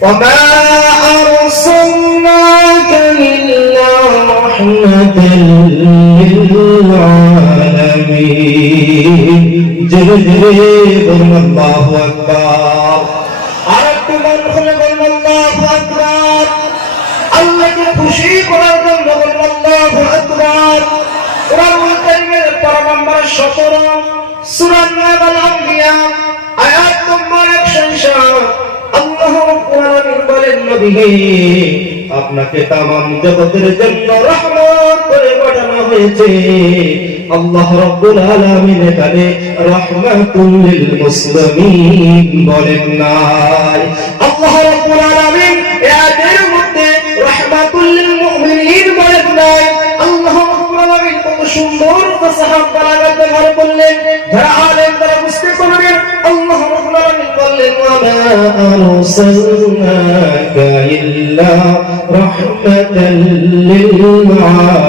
وما أرسلناك إلا رحمة للعالمين جبريل الله أكبر عرفت من خلق الله أكبر الله খুশি করার জন্য আল্লাহু আকবার কোরআনুল কারীমের পারা নম্বর 17 সূরা আল-আম্বিয়া আয়াত নম্বর 160 আল্লাহ রাব্বুল আলামিন বলেন নবী আপনাকে তামাম জগতের জন্য রহমত করে পাঠানো হয়েছে আল্লাহ রাব্বুল আলামিন এখানে রাহমাতুল লিল মুসলিমিন বলেন নাই আল্লাহ রাব্বুল আলামিন এর মধ্যে রাহমাতুল লিল মুমিনিন বলেন নাই আল্লাহ রাব্বুল আলামিন কত সুন্দর সাহাবা লাগাতে ভালো বললেন যারা আলেম তারা বুঝতে পারবেন আল্লাহ রাব্বুল আলামিন বললেন ওয়া মা আরসালনাকা ইল্লা রাহমাতাল লিল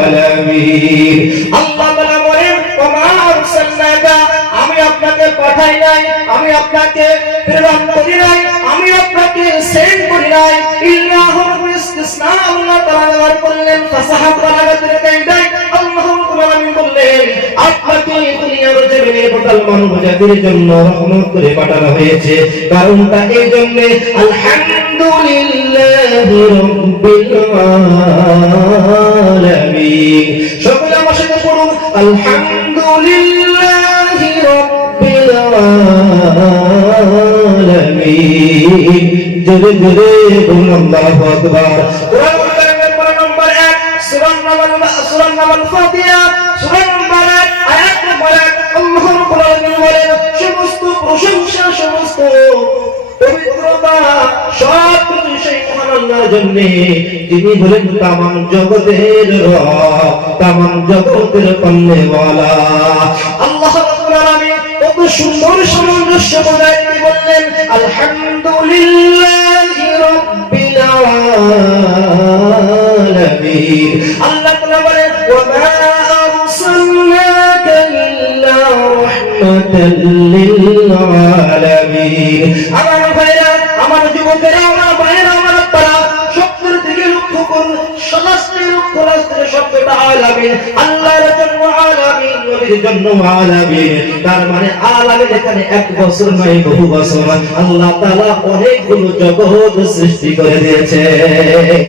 আলামিন আল্লাহ তাআলা বলেন ওয়া মা আরসালনাকা আমি আপনাকে পাঠাই নাই আমি আপনাকে প্রেরণ করি নাই আমি আপনাকে সেন্ড করি নাই ইল্লা হুয়া ইসতিসনা আল্লাহ তাআলা বললেন সাহাবা লাগাতে কাইদাই আল্লাহ রাব্বুল আলামিন বললেন আপনাকে দুনিয়ার জমিনে টোটাল মানব জাতির জন্য রহমত করে পাঠানো হয়েছে কারণটা এই জন্য আলহামদুলিল্লাহি রাব্বিল আলামিন সকলে আমার সাথে পড়ুন আলহামদুলিল্লাহি রাব্বিল আলামিন জোরে জোরে বলুন আল্লাহু আকবার কোরআনুল কারীমের পারা নম্বর 1 সূরা আল-ফাতিহা সূরা নম্বর 1 আয়াত নম্বর 1 আল্লাহ রাব্বুল আলামিন বলেন সমস্ত প্রশংসা সমস্ত পবিত্রতা সব কিছু সেই মহান আল্লাহর জন্য যিনি হলেন তামাম জগতের রব তামাম জগতের পালনেওয়ালা আল্লাহ রাব্বুল আলামিন কত সুন্দর সামঞ্জস্য বজায় রেখে বললেন আলহামদুলিল্লাহি রাব্বিল আলামিন আল্লাহ তাআলা বলেন ওয়া মা আরসালনাকা ইল্লা রাহমাতাল লিল আলামিন আমার ভাইরা আমার যুবকেরা আমার ভাইরা আমার আপনারা শব্দের দিকে লক্ষ্য করুন সমস্ত লক্ষ্য শব্দটা আলামিন আল্লাহর জন্য আলামিন নবীর জন্য আলামিন তার মানে আলামিন এখানে এক বছর নয় বহু বছর আল্লাহ তাআলা অনেকগুলো জগৎ সৃষ্টি করে দিয়েছে।